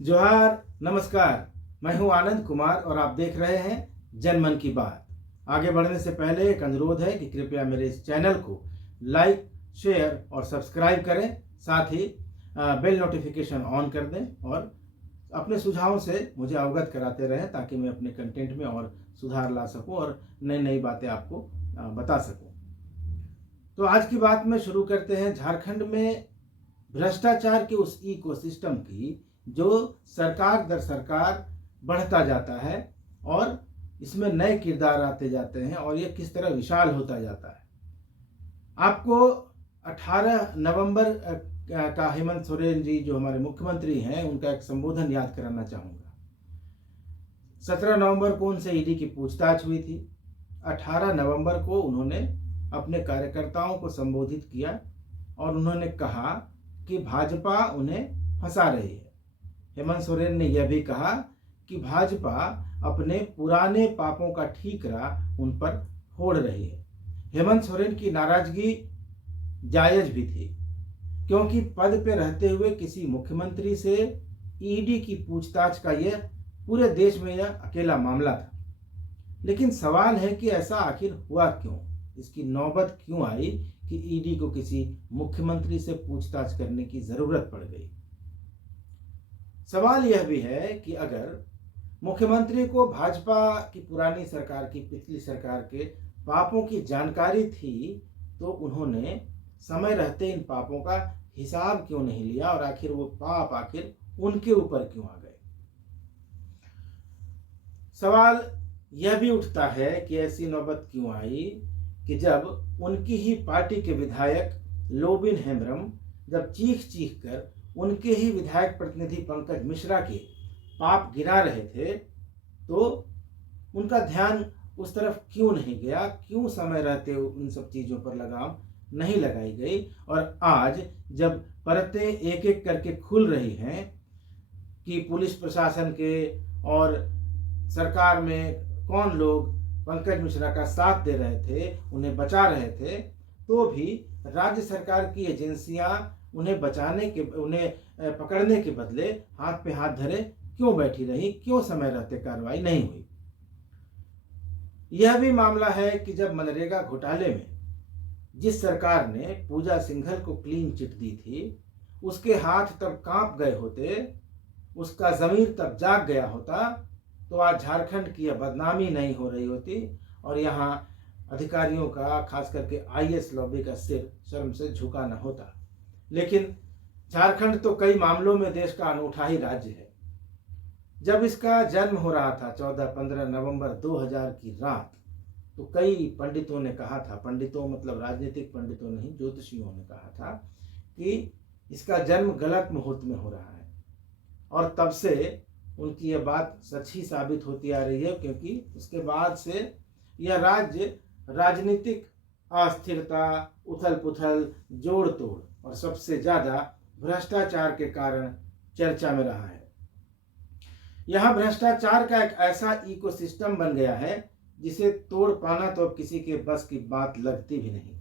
जोहार, नमस्कार। मैं हूं आनंद कुमार और आप देख रहे हैं जनमन की बात। आगे बढ़ने से पहले एक अनुरोध है कि कृपया मेरे इस चैनल को लाइक, शेयर और सब्सक्राइब करें। साथ ही बेल नोटिफिकेशन ऑन कर दें और अपने सुझावों से मुझे अवगत कराते रहें ताकि मैं अपने कंटेंट में और सुधार ला सकूं और नई नई बातें आपको बता सकूं। तो आज की बात में शुरू करते हैं झारखंड में भ्रष्टाचार के उस इकोसिस्टम की जो सरकार दर सरकार बढ़ता जाता है और इसमें नए किरदार आते जाते हैं और ये किस तरह विशाल होता जाता है। आपको 18 नवंबर का हेमंत सोरेन जी जो हमारे मुख्यमंत्री हैं उनका एक संबोधन याद कराना चाहूँगा। 17 नवंबर को उनसे ईडी की पूछताछ हुई थी। 18 नवंबर को उन्होंने अपने कार्यकर्ताओं को संबोधित किया और उन्होंने कहा कि भाजपा उन्हें फंसा रही है। हेमंत सोरेन ने यह भी कहा कि भाजपा अपने पुराने पापों का ठीकरा उन पर फोड़ रही है। हेमंत सोरेन की नाराजगी जायज भी थी क्योंकि पद पे रहते हुए किसी मुख्यमंत्री से ईडी की पूछताछ का यह पूरे देश में यह अकेला मामला था। लेकिन सवाल है कि ऐसा आखिर हुआ क्यों, इसकी नौबत क्यों आई कि ईडी को किसी मुख्यमंत्री से पूछताछ करने की जरूरत पड़ गई। सवाल यह भी है कि अगर मुख्यमंत्री को भाजपा की पुरानी सरकार की पिछली सरकार के पापों की जानकारी थी तो उन्होंने समय रहते इन पापों का हिसाब क्यों नहीं लिया और आखिर वो पाप आखिर उनके ऊपर क्यों आ गए। सवाल यह भी उठता है कि ऐसी नौबत क्यों आई कि जब उनकी ही पार्टी के विधायक लोबिन हेम्ब्रम जब चीख चीख कर उनके ही विधायक प्रतिनिधि पंकज मिश्रा के पाप गिना रहे थे तो उनका ध्यान उस तरफ क्यों नहीं गया, क्यों समय रहते उन सब चीज़ों पर लगाम नहीं लगाई गई। और आज जब परतें एक एक करके खुल रही हैं कि पुलिस प्रशासन के और सरकार में कौन लोग पंकज मिश्रा का साथ दे रहे थे, उन्हें बचा रहे थे, तो भी राज्य सरकार की एजेंसियां उन्हें पकड़ने के बदले हाथ पे हाथ धरे क्यों बैठी रही, क्यों समय रहते कार्रवाई नहीं हुई। यह भी मामला है कि जब मनरेगा घोटाले में जिस सरकार ने पूजा सिंघल को क्लीन चिट दी थी उसके हाथ तब कांप गए होते, उसका जमीर तब जाग गया होता तो आज झारखंड की यह बदनामी नहीं हो रही होती और यहाँ अधिकारियों का खास करके आईएएस लॉबी का सिर शर्म से झुका न होता। लेकिन झारखंड तो कई मामलों में देश का अनूठा ही राज्य है। जब इसका जन्म हो रहा था 14-15 नवंबर 2000 की रात तो कई पंडितों ने कहा था, पंडितों मतलब राजनीतिक पंडितों नहीं, ज्योतिषियों ने कहा था कि इसका जन्म गलत मुहूर्त में हो रहा है और तब से उनकी यह बात सच ही साबित होती आ रही है क्योंकि उसके बाद से यह राज्य राजनीतिक अस्थिरता, उथल पुथल, जोड़ तोड़ और सबसे ज्यादा भ्रष्टाचार के कारण चर्चा में रहा है। यह भ्रष्टाचार का एक ऐसा इकोसिस्टम बन गया है जिसे तोड़ पाना तो अब किसी के बस की बात लगती भी नहीं।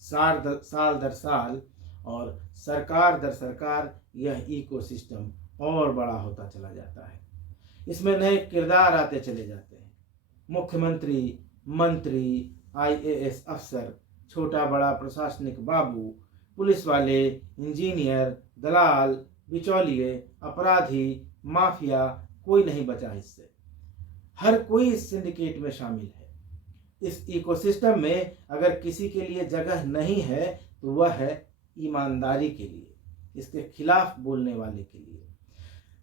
साल दर साल और सरकार दर सरकार यह इकोसिस्टम और बड़ा होता चला जाता है। इसमें नए किरदार आते चले जाते हैं। मुख्यमंत्री, मंत्री, आईएएस अफसर, छोटा बड़ा प्रशासनिक बाबू, पुलिस वाले, इंजीनियर, दलाल, बिचौलिए, अपराधी, माफिया, कोई नहीं बचा इससे। हर कोई इस सिंडिकेट में शामिल है। इस इकोसिस्टम में अगर किसी के लिए जगह नहीं है तो वह है ईमानदारी के लिए, इसके खिलाफ बोलने वाले के लिए।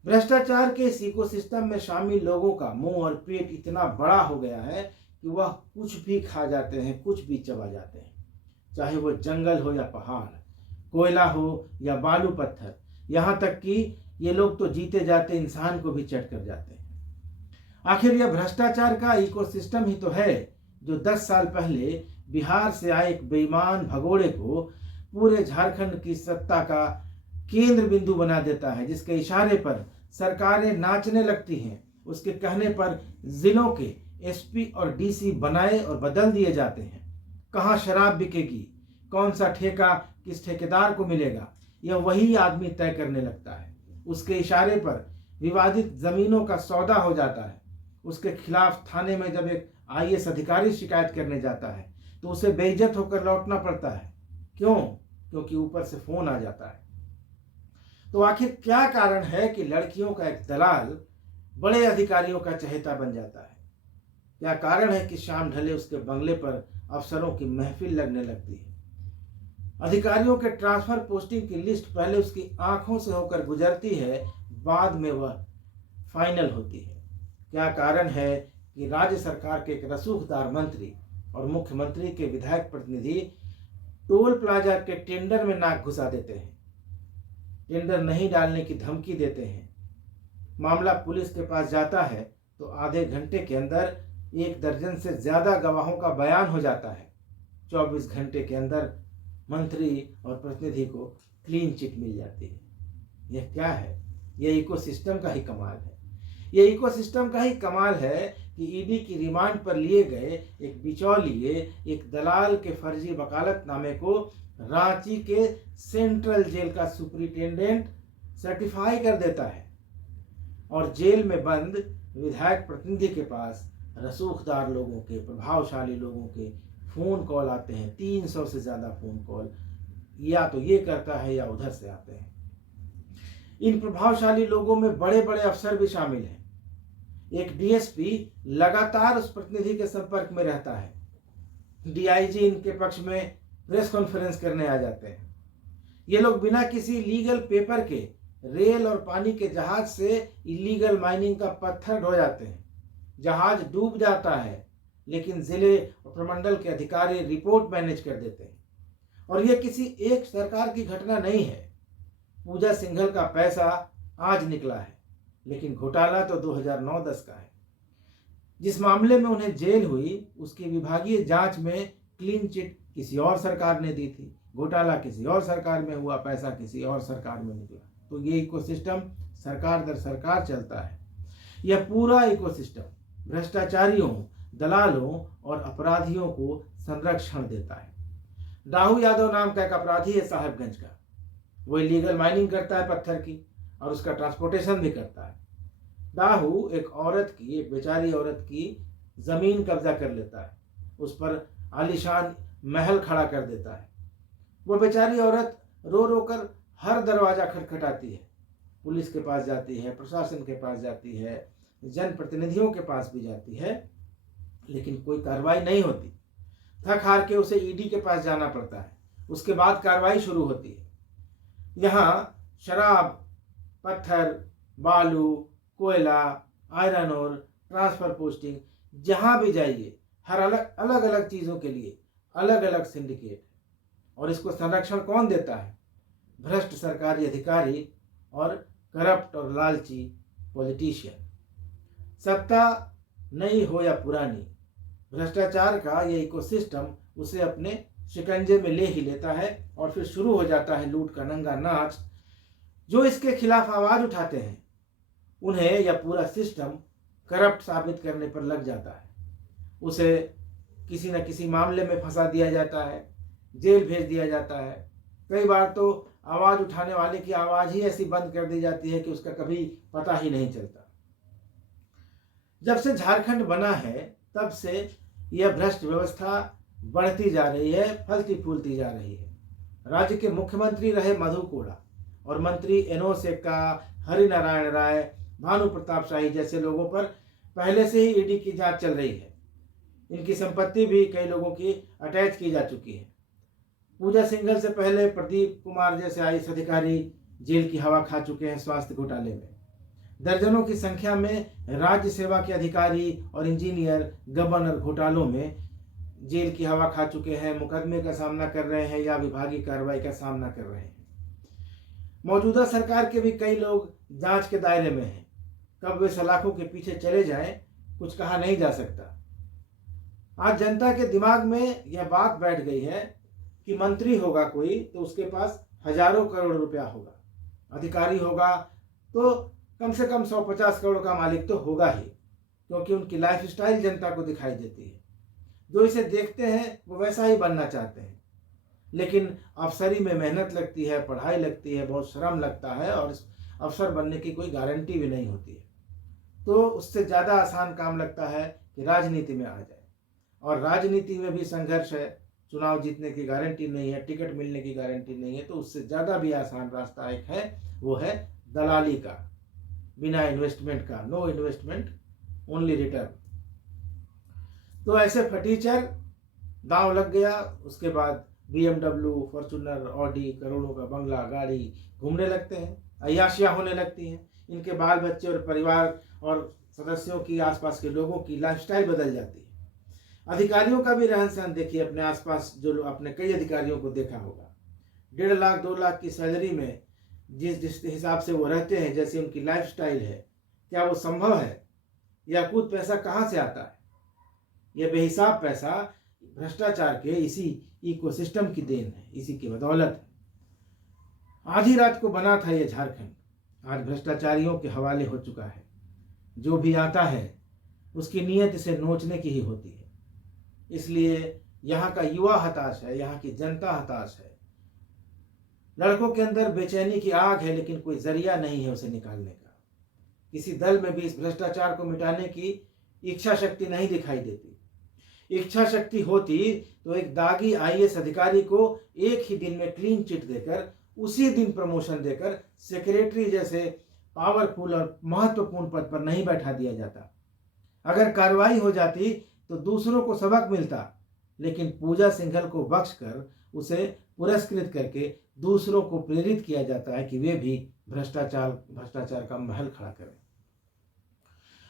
भ्रष्टाचार के इस इकोसिस्टम में शामिल लोगों का मुंह और पेट इतना बड़ा हो गया है कि वह कुछ भी खा जाते हैं, कुछ भी चबा जाते हैं, चाहे वो जंगल हो या पहाड़, कोयला हो या बालू पत्थर, यहाँ तक कि ये लोग तो जीते जाते इंसान को भी चट कर जाते हैं। आखिर यह भ्रष्टाचार का इकोसिस्टम ही तो है जो 10 साल पहले बिहार से आए एक बेईमान भगोड़े को पूरे झारखंड की सत्ता का केंद्र बिंदु बना देता है, जिसके इशारे पर सरकारें नाचने लगती हैं, उसके कहने पर जिलों के एसपी और डीसी बनाए और बदल दिए जाते हैं। कहाँ शराब बिकेगी, कौन सा ठेका किस ठेकेदार को मिलेगा, यह वही आदमी तय करने लगता है। उसके इशारे पर विवादित जमीनों का सौदा हो जाता है, उसके खिलाफ थाने में जब एक आईएएस अधिकारी शिकायत करने जाता है तो उसे बेइज्जत होकर लौटना पड़ता है। क्यों? क्योंकि ऊपर से फोन आ जाता है। तो आखिर क्या कारण है कि लड़कियों का एक दलाल बड़े अधिकारियों का चहेता बन जाता है? क्या कारण है कि शाम ढले उसके बंगले पर अफसरों की महफिल लगने लगती है? अधिकारियों के ट्रांसफर पोस्टिंग की लिस्ट पहले उसकी आंखों से होकर गुजरती है, बाद में वह फाइनल होती है। क्या कारण है कि राज्य सरकार के एक रसूखदार मंत्री और मुख्यमंत्री के विधायक प्रतिनिधि टोल प्लाजा के टेंडर में नाक घुसा देते हैं, टेंडर नहीं डालने की धमकी देते हैं। मामला पुलिस के पास जाता है तो आधे घंटे के अंदर 1 दर्जन से ज्यादा गवाहों का बयान हो जाता है। 24 घंटे के अंदर मंत्री और प्रतिनिधि को क्लीन चिट मिल जाती है। यह क्या है? यह इकोसिस्टम का ही कमाल है। यह इकोसिस्टम का ही कमाल है कि ईडी की रिमांड पर लिए गए एक बिचौलिए, एक दलाल के फर्जी वकालतनामे को रांची के सेंट्रल जेल का सुपरिटेंडेंट सर्टिफाई कर देता है और जेल में बंद विधायक प्रतिनिधि के पास रसूखदार लोगों के, प्रभावशाली लोगों के फोन कॉल आते हैं। 300 से ज्यादा फोन कॉल, या तो ये करता है या उधर से आते हैं। इन प्रभावशाली लोगों में बड़े बड़े अफसर भी शामिल हैं। एक डीएसपी लगातार उस प्रतिनिधि के संपर्क में रहता है। डीआईजी इनके पक्ष में प्रेस कॉन्फ्रेंस करने आ जाते हैं। ये लोग बिना किसी लीगल पेपर के रेल और पानी के जहाज से इलीगल माइनिंग का पत्थर ढो जाते हैं। जहाज डूब जाता है लेकिन जिले और प्रमंडल के अधिकारी रिपोर्ट मैनेज कर देते हैं। और यह किसी एक सरकार की घटना नहीं है। पूजा सिंघल का पैसा आज निकला है, लेकिन घोटाला तो 2009-10 का है। जिस मामले में उन्हें जेल हुई उसकी विभागीय जांच में क्लीन चिट किसी और सरकार ने दी थी, घोटाला किसी और सरकार में हुआ, पैसा किसी और सरकार में निकला। तो ये इकोसिस्टम सरकार दर सरकार चलता है। यह पूरा इकोसिस्टम भ्रष्टाचारियों, दलालों और अपराधियों को संरक्षण देता है। राहु यादव नाम का एक अपराधी है साहिबगंज का। वो इलीगल माइनिंग करता है पत्थर की और उसका ट्रांसपोर्टेशन भी करता है। राहु एक औरत की, एक बेचारी औरत की जमीन कब्जा कर लेता है, उस पर आलीशान महल खड़ा कर देता है। वो बेचारी औरत रो रो कर हर दरवाजा खटखटाती है, पुलिस के पास जाती है, प्रशासन के पास जाती है, जनप्रतिनिधियों के पास भी जाती है, लेकिन कोई कार्रवाई नहीं होती। थक हार के उसे ईडी के पास जाना पड़ता है। उसके बाद कार्रवाई शुरू होती है। यहाँ शराब, पत्थर, बालू, कोयला, आयरन और ट्रांसफर पोस्टिंग, जहाँ भी जाइए हर अलग अलग चीज़ों के लिए अलग अलग सिंडिकेट है। और इसको संरक्षण कौन देता है? भ्रष्ट सरकारी अधिकारी और करप्ट और लालची पॉलिटिशियन। सत्ता नई हो या पुरानी, भ्रष्टाचार का ये इकोसिस्टम उसे अपने शिकंजे में ले ही लेता है और फिर शुरू हो जाता है लूट का नंगा नाच। जो इसके खिलाफ आवाज उठाते हैं उन्हें यह पूरा सिस्टम करप्ट साबित करने पर लग जाता है। उसे किसी न किसी मामले में फंसा दिया जाता है, जेल भेज दिया जाता है। कई बार तो आवाज उठाने वाले की आवाज ही ऐसी बंद कर दी जाती है कि उसका कभी पता ही नहीं चलता। जब से झारखंड बना है तब से यह भ्रष्ट व्यवस्था बढ़ती जा रही है, फलती फूलती जा रही है। राज्य के मुख्यमंत्री रहे मधु कोड़ा और मंत्री एनोस एक्का, हरिनारायण राय, भानु प्रताप शाही जैसे लोगों पर पहले से ही ईडी की जांच चल रही है। इनकी संपत्ति भी कई लोगों की अटैच की जा चुकी है। पूजा सिंघल से पहले प्रदीप कुमार जैसे आईएएस अधिकारी जेल की हवा खा चुके हैं स्वास्थ्य घोटाले में। दर्जनों की संख्या में राज्य सेवा के अधिकारी और इंजीनियर गबन और घोटालों में जेल की हवा खा चुके हैं, मुकदमे का सामना कर रहे हैं या विभागीय कार्रवाई का सामना कर रहे हैं। मौजूदा सरकार के भी कई लोग जांच के दायरे में हैं। कब वे सलाखों के पीछे चले जाएं, कुछ कहा नहीं जा सकता। आज जनता के दिमाग में यह बात बैठ गई है कि मंत्री होगा कोई तो उसके पास हजारों करोड़ रुपया होगा, अधिकारी होगा तो कम से कम 150 करोड़ का मालिक तो होगा ही, क्योंकि उनकी लाइफस्टाइल जनता को दिखाई देती है। जो इसे देखते हैं वो वैसा ही बनना चाहते हैं। लेकिन अफसरी में मेहनत लगती है, पढ़ाई लगती है, बहुत श्रम लगता है अफसर बनने की कोई गारंटी भी नहीं होती है। तो उससे ज़्यादा आसान काम लगता है कि राजनीति में आ जाए, और राजनीति में भी संघर्ष है, चुनाव जीतने की गारंटी नहीं है, टिकट मिलने की गारंटी नहीं है। तो उससे ज़्यादा भी आसान रास्ता एक है, वो है दलाली का, बिना इन्वेस्टमेंट का, नो इन्वेस्टमेंट ओनली रिटर्न। तो ऐसे फटीचर दांव लग गया। उसके बाद BMW, फॉर्चूनर, ऑडी, करोड़ों का बंगला, गाड़ी घूमने लगते हैं, अय्याशियाँ होने लगती हैं। इनके बाल बच्चे और परिवार और सदस्यों की, आसपास के लोगों की लाइफस्टाइल बदल जाती है। अधिकारियों का भी रहन सहन देखिए, अपने आसपास जो लोग, अपने कई अधिकारियों को देखा होगा, 1.5 लाख 2 लाख की सैलरी में जिस हिसाब से वो रहते हैं, जैसे उनकी लाइफस्टाइल है, क्या वो संभव है? या कुछ पैसा कहाँ से आता है? यह बेहिसाब पैसा भ्रष्टाचार के इसी इकोसिस्टम की देन है, इसी की बदौलत है। आधी रात को बना था ये झारखंड, आज भ्रष्टाचारियों के हवाले हो चुका है। जो भी आता है उसकी नीयत इसे नोचने की ही होती है। इसलिए यहाँ का युवा हताश है, यहाँ की जनता हताश है। लड़कों के अंदर बेचैनी की आग है, लेकिन कोई जरिया नहीं है उसे निकालने का। किसी दल में भी इस भ्रष्टाचार को मिटाने की इच्छा शक्ति नहीं दिखाई देती। इच्छा शक्ति होती तो एक दागी IAS अधिकारी को एक ही दिन में क्लीन चिट देकर, उसी दिन प्रमोशन देकर सेक्रेटरी जैसे पावरफुल और महत्वपूर्ण पद पर नहीं बैठा दिया जाता। अगर कार्रवाई हो जाती तो दूसरों को सबक मिलता, लेकिन पूजा सिंघल को बख्शकर, उसे पुरस्कृत करके दूसरों को प्रेरित किया जाता है कि वे भी भ्रष्टाचार का महल खड़ा करें।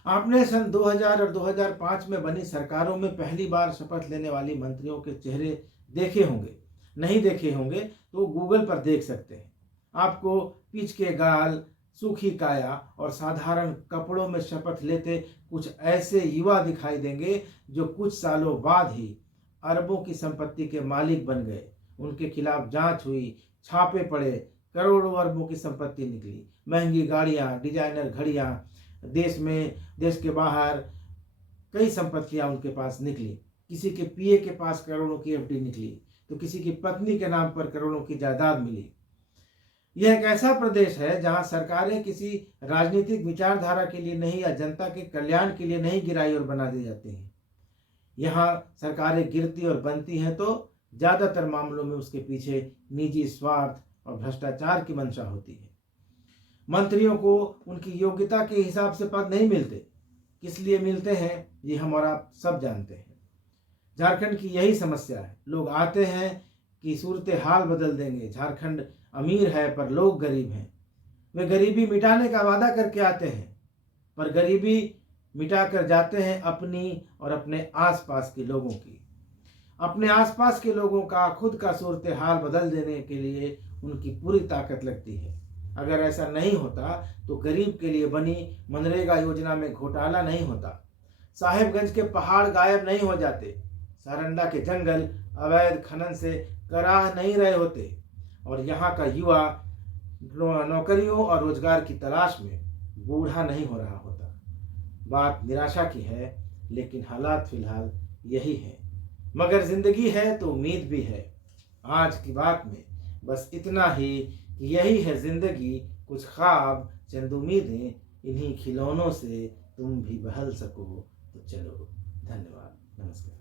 आपने सन 2000 और 2005 में बनी सरकारों में पहली बार शपथ लेने वाली मंत्रियों के चेहरे देखे होंगे। नहीं देखे होंगे तो गूगल पर देख सकते हैं। आपको पिच के गाल, सूखी काया और साधारण कपड़ों में शपथ लेते कुछ ऐसे युवा दिखाई देंगे जो कुछ सालों बाद ही अरबों की संपत्ति के मालिक बन गए। उनके खिलाफ जांच हुई, छापे पड़े, करोड़ों अरबों की संपत्ति निकली, महंगी गाड़ियां, डिजाइनर घड़ियां, देश में, देश के बाहर कई संपत्तियां उनके पास निकली। किसी के PA के पास करोड़ों की FD निकली, तो किसी की पत्नी के नाम पर करोड़ों की जायदाद मिली। यह एक ऐसा प्रदेश है जहां सरकारें किसी राजनीतिक विचारधारा के लिए नहीं, या जनता के कल्याण के लिए नहीं गिराई और बना दी जाती हैं। यहाँ सरकारें गिरती और बनती हैं तो ज़्यादातर मामलों में उसके पीछे निजी स्वार्थ और भ्रष्टाचार की मंशा होती है। मंत्रियों को उनकी योग्यता के हिसाब से पद नहीं मिलते। किस लिए मिलते हैं ये हम और आप सब जानते हैं। झारखंड की यही समस्या है। लोग आते हैं कि सूरत हाल बदल देंगे, झारखंड अमीर है पर लोग गरीब हैं। वे गरीबी मिटाने का वादा करके आते हैं, पर गरीबी मिटा कर जाते हैं अपनी और अपने आसपास के लोगों की। अपने आसपास के लोगों का, खुद का सूरत हाल बदल देने के लिए उनकी पूरी ताकत लगती है। अगर ऐसा नहीं होता तो गरीब के लिए बनी मनरेगा योजना में घोटाला नहीं होता, साहेबगंज के पहाड़ गायब नहीं हो जाते, सारंडा के जंगल अवैध खनन से कराह नहीं रहे होते, और यहाँ का युवा नौकरियों और रोजगार की तलाश में बूढ़ा नहीं हो रहा होता। बात निराशा की है, लेकिन हालात फिलहाल यही है। मगर जिंदगी है तो उम्मीद भी है। आज की बात में बस इतना ही कि यही है जिंदगी, कुछ ख्वाब, चंद उम्मीदें, इन्हीं खिलौनों से तुम भी बहल सको तो चलो। धन्यवाद, नमस्कार।